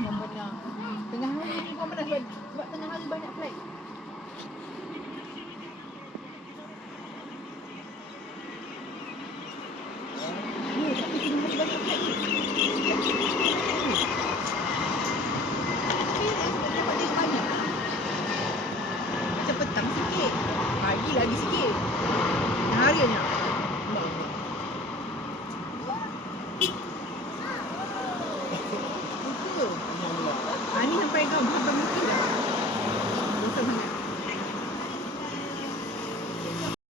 membenar. Tengah hari ni pun panas sebab tengah hari banyak flight.